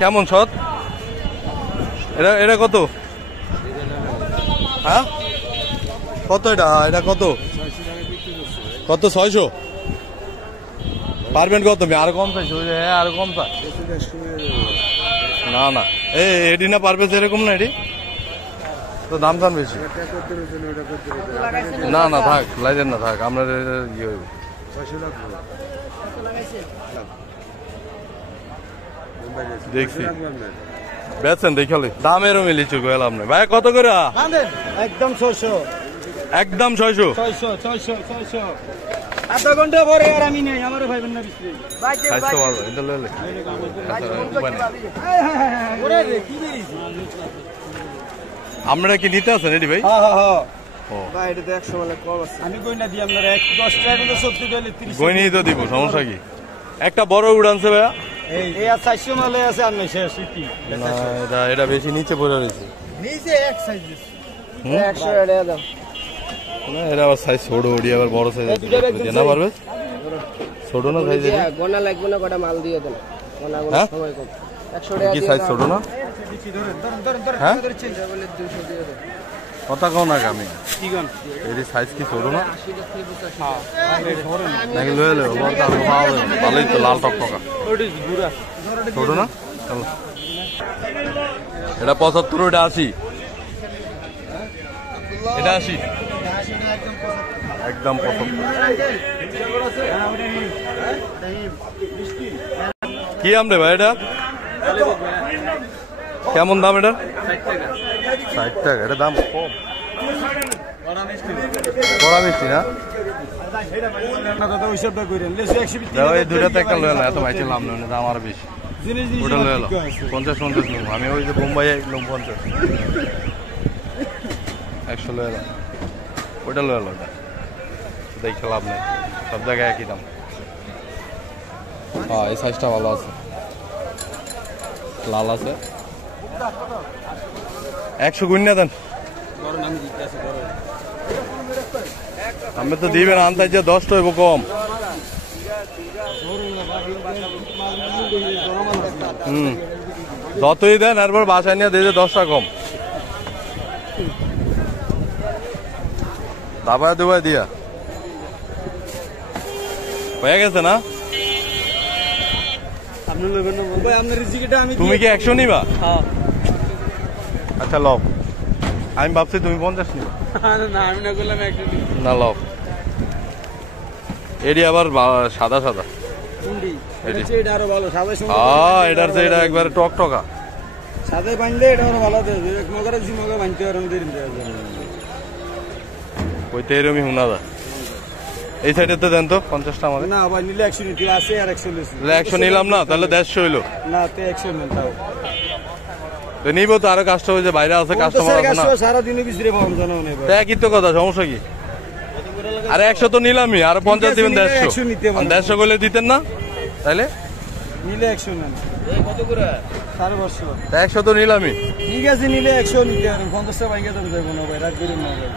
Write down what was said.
কেমন সৎ? এটা কত? হ্যাঁ কত? এটা কত? কত? 600 পারবেন কত? তুমি আরো কম চাইছো? হ্যাঁ আরো কম চা। না না এডি না পারবে এরকম না, এডি তো দাম দাম বেশি। না না থাক, লাইজেন না থাক, আপনার ইয়ে হইব। দেখছি বেচেন দেখালে দামেরও মিলিച്ചു গেলাম না ভাই। কত করে? একদম 600। একদম 600। 600 আধা ঘন্টা পরে আর আমি নেই, আমারও ভাইবেন না বিক্রি। আমরা কি নিতে আছেন এটি ভাই? ভাই এটা তো 100 মানে কম আছে। আমি কই না দিই আপনারা 10 টাকা কিন্তু 70 টাকা 30 কই নিয়ে তো দিব, সমস্যা কি? একটা বড় উড়ানছে ভাইয়া, এই আর 400 মালে আছে আর নাই শেষ ইতি। না এটা বেশি নিচে পড়ে রয়েছে। নিচে এক সাইজ 100 টাকা দাও না, এটা আবার সাইজ ছোট, ওডি আবার বড় সাইজ আছে না, পারবে ছোট না সাইজ? গোনা লাগবে না, কটা মাল দিয়ে দেন। গোনা গোনা সময় কম 100 টাকা কি সাইজ ছোট না? হ্যাঁ কথা কও না আমি কি গান এর সাইজ কি ছোট না? নাকি লয়ে লো বলতে আমি পাওয়া যাবে ভালোই তো, লাল টকটকা ছোট না? চলো এটা 75, এটা 80, এটা 80 একদম 75। কি আমরে ভাই এটা কেমন দাম? এটা 60 টাকা। এটা দাম কম, বড় মিষ্টি না? এই দুইটাতে একটা লয়ে না, এত ভাই ছিলাম না, দাম আরো বেশি। ওটা লয়ে এলো 50 নিব আমি, ওই যে বোম্বাই একদম 50 100 লয়ে এলাম। ওইটা লয়ে এলো, ওটা দেখে লাভ নেই, সব জায়গায় একই দাম। হ্যাঁ এই সাইজটা ভালো আছে, লাল আছে। 100 গুণা দেন, আমি তো দিবেন আনতে যে 10 হইব কম। যতই দেন এরপর বাসায় নিয়ে দিয়ে 10 টাকা কম দাবায় দুবাই দিয়া হয়ে গেছে না? তুমি কি 100 নিবা? আচ্ছা লও, আমি ভাবছি তুমি 50 নিবা। না লও, এটি আবার সাদা সাদা। এটার যে এটা একবারে টকটকা সাদা বানলে এটা ভালো বানতে ওইতে এরমই হুনা দা। এই সাইডে তো দেন তো 50টা আমাদের। না ভাই নিলে 100 নিতে আছে আর 100 নিছি। 100 নিলাম না, তাহলে 150 হইলো না, তে 100 নেন তাও তো নিব তো। আরো কাস্টমার যে বাইরে আছে, কাস্টমার আছে না, সারা দিনে বিজরে পাবো জানো না ভাই। একই তো কথা, সমস্যা কি? আরে 100 তো নিলামই, আর 50 দিবেন 150। 150 করলে দিতেন না? তাইলে নিলে 100 নেন। কত করে? 550। 100 তো নিলামই। ঠিক আছে, নিলে 100 নিতে আর 50 টাকা ভাঙে দেন যাবো না ভাই, রাত করে না ভাই।